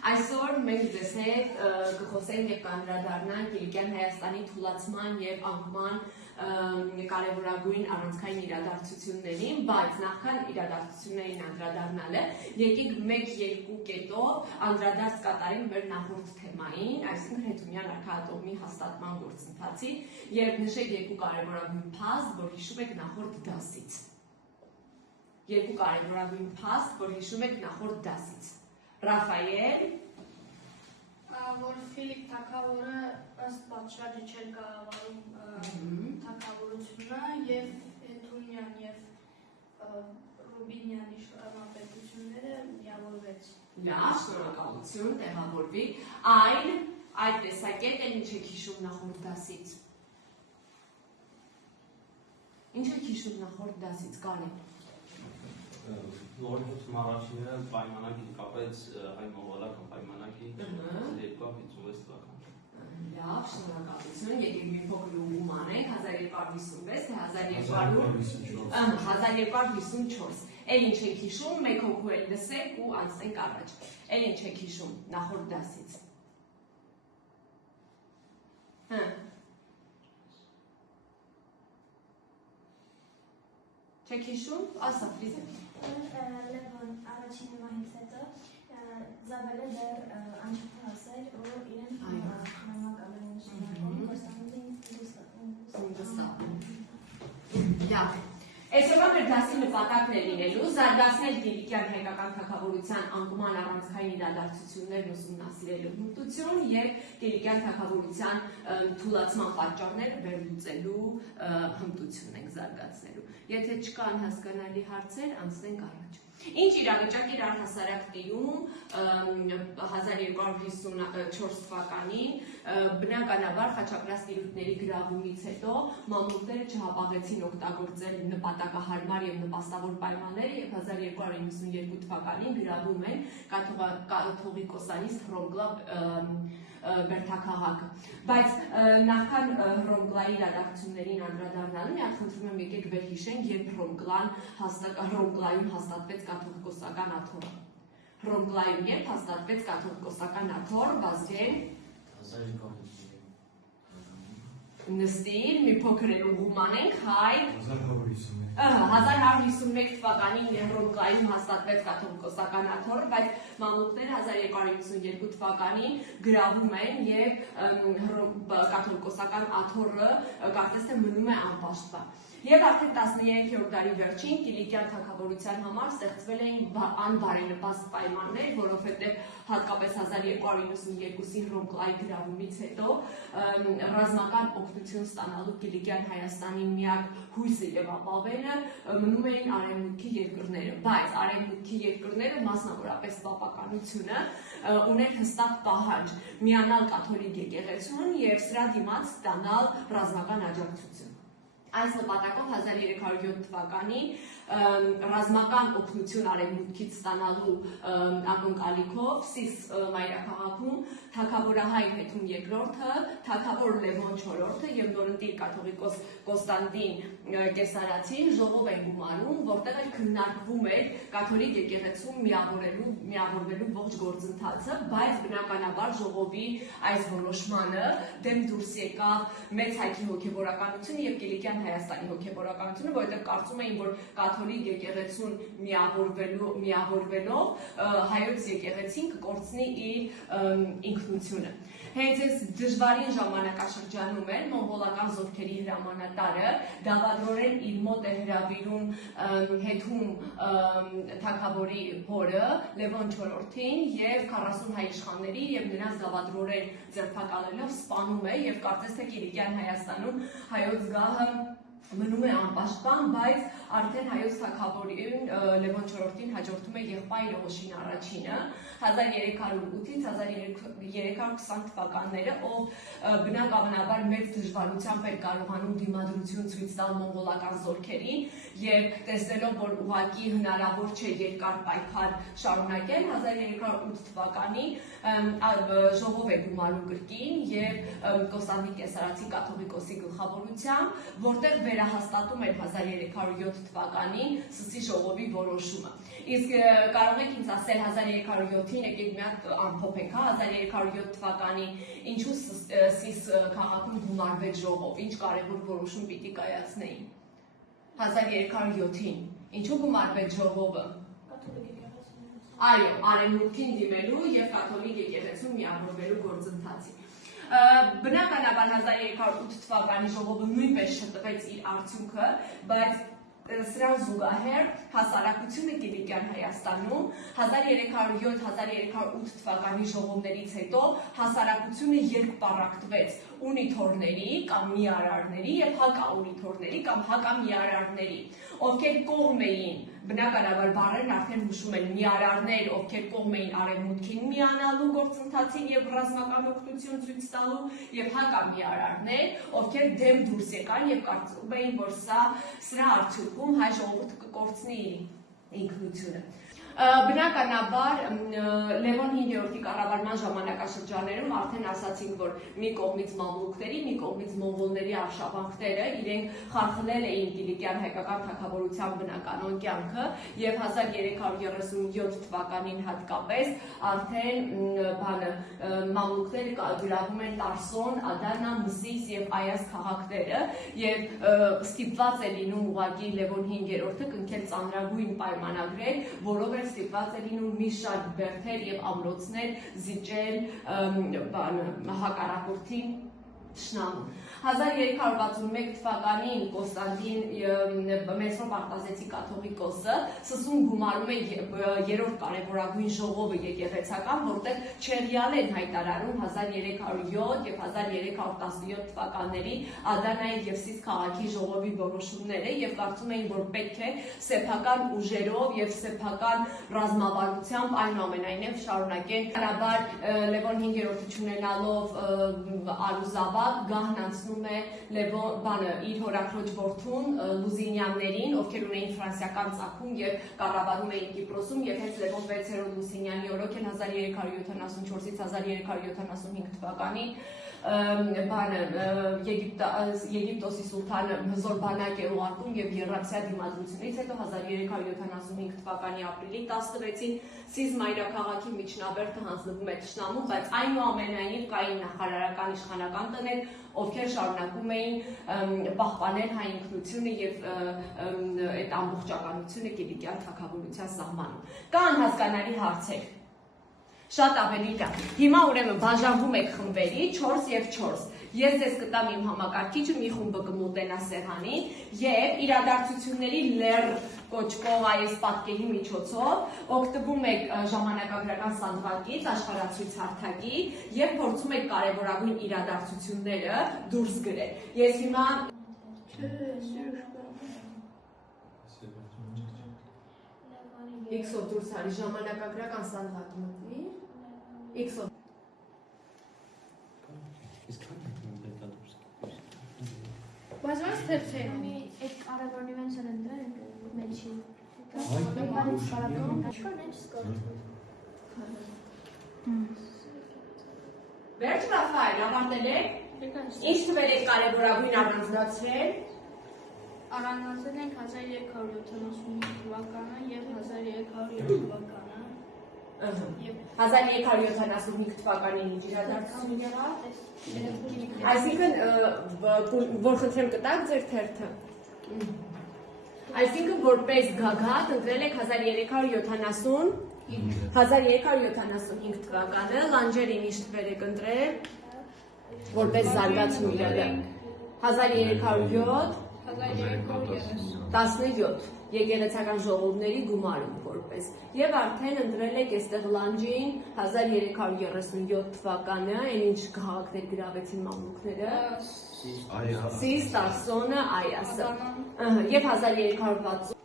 Այսօր մենք ձեզ հետ կխոսենք և կանդրադառնանք Կիլիկյան Հայաստանի թուլացման և անկման կարևորագույն առանցքային իրադարձություններին, բայց նախքան իրադարձություններին անդրադառնալը, եկեք 1-2 կետով անդրադարձ կատարենք մեր նախորդ թեմային, այսինքն Հեթումյան արքայատոհմի հաստատման գործընթացի և նշեք 2 կարևորագույն փաստ, որ հիշում եք նախորդ դասից։ 2 կարևորագույն փաստ, որ հիշում եք նախորդ դասից։ Ռաֆայել, որ Ֆիլիպ թագավորը ըստ պատշաճի չէր կառավարում թագավորությունը եւ Հեթումյան եւ Ռուբինյան իշխանապետությունները միավորվեց։ Լավ, շնորհակալություն, տեղավորվի։ Այդ տեսակետը ինչ եք հիշում նախորդ դասից։ Ինչ եք հիշում նախորդ դասից, Կարեն։ Նորից առաջինը պայմանագիր կապեց հայ մողոլական պայմանագիր 1256 թվականին։ Լավ, շնորհակալություն, եկեք մի փոքր ուղղում անենք 1256 1254։ Էլ ինչ եք հիշում, մեկ հոգու էլ լսեք ու անցնենք առաջ։ Էլ ինչ եք հիշում նախորդ դասից։ Չեք հիշում, ասա Ֆրիզե։ Լևոն առաջին մահից հետո Զաբելը դեռ անչափ հասել, որ իրեն համակալեն նշանակում Կոստանդին Հնդստան։ Լավ։ Այսօրվա մեր դասի նպատակն է լինելու զարգացնել Կիլիկյան հայկական թագավորության անկման առանցքային իրադարձություններն ուսումնասիրելու հմտություն և Կիլիկյան թագավորության թուլացման պատճառները վերլուծելու հմտությունն ենք զարգացնելու։ Եթե չկան հասկանալի հարցեր, անցնենք առաջ։ Ինչ իրավիճակ էր առհասարակ տիրում 1254 թվականին, բնականաբար խաչակրաց տիրույթների գրավումից հետո մամլուքները չհապաղեցին օգտագործել նպատակահարմար և նպաստավոր պայմաններ և 1292 թվականին գրավում են կաթողիկոսանիստ Հռոմգլա բերդաքաղաքը։ Բայց նախքան Հռոմգլայի իրադարձություններին անդրադառնալու, մի հատ խնդրում եմ եկեք վերհիշենք, երբ Հռոմգլայում հաստատվեց կաթողիկոսական աթոռը։ Հռոմգլայում երբ հաստատվեց կաթողիկոսական աթոռ, Վազգեն նստիր, մի փոքր էլ ուղղում անենք, հայ 1151 թվականին Հռոմգլայում հաստատվեց կաթողիկոսական աթոռը, բայց մամլուքները 1292 թվականին գրավում են և կաթողիկոսական աթոռը կարծես թե մնում է անպաշտպան։ Եվ արդեն 13-րդ դարի վերջին Կիլիկյան թագավորության համար ստեղծվել էին անբարենպաստ պայմաններ, որովհետև հատկապես 1292-ի Հռոմգլայի գրավումից հետո ռազմական օգնություն ստանալու Կիլիկյան Հայաստանի միակ հույսը և ապավենը մնում էին արևմուտքի երկրները, բայց արևմուտքի երկրները, մասնավորապես պապականությունը, ուներ հստակ պահանջ միանալ կաթոլիկ եկեղեցուն և սրա դիմաց ստանալ ռազմական աջակցություն։ Այս նպատակով 1307 թվականին ռազմական օգնություն արևմուտքից ստանալու ակնկալիքով Սիս մայրաքաղաքում թագավորահայր Հեթում II-ը, թագավոր Լևոն IV-ը և նորընտիր կաթողիկոս Կոստանդին Կեսարացին ժողով են գումարում, որտեղ էլ քննարկվում էր կաթոլիկ եկեղեցում միավորվելու ողջ գործընթացը, բայց բնականաբար ժողովի այս որոշմանը դեմ դուրս եկավ մեծ հայքի հոգևորականությունը և Կիլիկյան Հայաստանի հոգևորականությունը, որովհետև կարծում էին, որ կաթոլիկ եկեղեցուն միավորվելով հայոց եկեղեցին կկորցնի իր ինքնությունը։ Հենց այս դժվարին ժամանակաշրջանում էր մոնղոլական զորքերի հրամանատարը դավադրորեն իր մոտ է հրավիրում Հեթում թագավորի հորը Լևոն IV-ին և 40 հայ իշխանների և նրանց դավադրորեն ձերբակալելով սպանում է և կարծես թե Կիլիկյան Հայաստանում հայոց գահը մնում է անպաշտպան, բայց արդեն հայոց թագավորին Լևոն IV-ին հաջորդում է եղբայրը Հոշին առաջինը 1308-ից 1320 թվականները, ով բնականաբար մեծ դժվարությամբ էր կարողանում դիմադրություն ցույց տալ մոնղոլական զորքերին և տեսնելով, որ ուղղակի հնարավոր չէ երկար պայքար շարունակել, 1308 թվականին ժողով է գումարում կրկին և Կոստանդին Կեսարացի կաթողիկոսի գլխավորությամբ, որտեղ վերահաստատում են 1307 թվականին Սսի ժողովի որոշումը։ Իսկ կարող եք ինձ ասել 1307-ին եկեք մի հատ ամփոփենք, հա, 1307 թվականին ինչու Սիս քաղաքում գումարվեց ժողով, ինչ կարևոր որոշում պիտի կայացնեին։ 1307-ին ինչու գումարվեց ժողովը։ Այո, արևմուտքին դիմելու եւ կաթոլիկ եկեղեցու միավորվելու գործընթացի։ Բնականաբար 1308 թվականի ժողովը նույնպես չտվեց իր արդյունքը, բայց սրան զուգահեռ հասարակությունը Կիլիկյան Հայաստանում 1307-1308 թվականի ժողովներից հետո հասարակությունը երկպառակտվեց ունիթորների կամ միարարների եւ հակաունիթորների կամ հակամիարարների, ովքեր կողմ էին, բնականաբար բառերն արդեն հուշում են միարարներ, ովքեր կողմ էին արևմուտքին միանալու գործընթացին եւ ռազմական օգնություն ցույց տալու եւ հակամիարարներ, ովքեր դեմ դուրս եկան եւ կարծում էին, որ սրա արդյունքում հայ ժողովուրդը կկորցնի ինքնությունը։ Բնականաբար Լևոն 5-րդի կառավարման ժամանակաշրջաններում արդեն ասացինք, որ մի կողմից մամլուքների, մի կողմից մոնղոլների արշավանքները իրենք խարխլել էին Կիլիկյան հայկական թագավորության բնականոն կյանքը եւ 1337 թվականին հատկապես արդեն մամլուքները գրավում են Տարսոն, Ադանա, Մսիս եւ Այազ քաղաքները եւ ստիպված է լինում ուղղակի Լևոն 5-րդը կնքել ծանրագույն պայմանագրեր, որով ստիպված է լինում մի շարք բերդեր եւ ամրոցներ զիջել հակառակորդին Շնամ 1361 թվականին Կոստանդին Մեծրոպ Արտազեցի կաթողիկոսը Սսուն գումարում է երրորդ կարևորագույն ժողովը եկեղեցական, որտեղ չերյալ են հայտարարում 1307 եւ 1317 թվականների Ադանայի եւ Սիս քաղաքի ժողովի որոշումները եւ կարծում էին, որ պետք է սեփական ուժերով եւ սեփական ռազմավարությամբ այնուամենայնիվ շարունակեն հնարաբար Լևոն 5-րդը չունենալով արուզավակ գահն անցնում է իր հորաքրոջ որդուն Լուզինյաններին, ովքեր ունեին ֆրանսիական ծագում եւ կառավարում էին Կիպրոսում եւ հենց Լևոն 6-րդ Լուսինյանի օրոք են 1374-ից 1375 թվականին Եգիպտոսի սուլթանը հզոր բանակ է ուղարկում եւ եռացիա դիմադրությունից հետո 1375 թվականի ապրիլի 16-ին Սիս մայրաքաղաքի միջնաբերդը հանձնվում է թշնամուն, բայց այնուամենայնիվ կային նախարարական իշխանական տներ, ովքեր շարունակում էին պահպանել հայ ինքնությունը եւ այդ ամբողջականությունը Կիլիկյան թագավորության սահմանում։ Կան հասկանալի հարցեր։ Շատ ավելի լավ։ Հիմա ուրեմն բաժանվում եք խմբերի 4 եւ 4։ Ես ձեզ կտամ իմ համակարգիչը, մի խումբը կմոտենա սեղանին եւ իրադարձությունների լեռ կոչվող այս պատկերի միջոցով օգտվում եք ժամանակագրական սանդղակից, աշխարհացույց հարթակի եւ փորձում եք կարեւորագույն իրադարձությունները դուրս գրել։ Ես հիմա X-ով դուրս արի ժամանակագրական սանդղակ մտնի X-ով Բայց ոնց թերթեր Մի այդ կարևորի վեն սրնդրել ենք մեջի։ Բարից կարակում աշխարհն է սկոտ։ Վերջ Ռաֆայել, ավարտել եք։ Ինչ թվեր եք կարևորագույն առանձնացրել։ առանձնացել ենք 1375 թվականը եւ 1307 թվականը։ 1375 թվականին ինչ իրադարձություն եղավ։ Այսինքն որ խնդրեմ կտակ ձեր թերթը։ Այսինքն որպես գագաթ ընտրել եք 1375 թվականը, լանջերին ինչ թվեր եք ընտրել, որպես զարգացում իրադարձություն։ 1307 17 եկեղեցական ժողովների գումարում որպես եւ արդեն ընտրել եք այստեղ լանջին 1337 թվականը, այն ինչ քաղաքներ գրավեցին մամլուքները, Սիս, Տարսոնը, Այասը, եւ 1360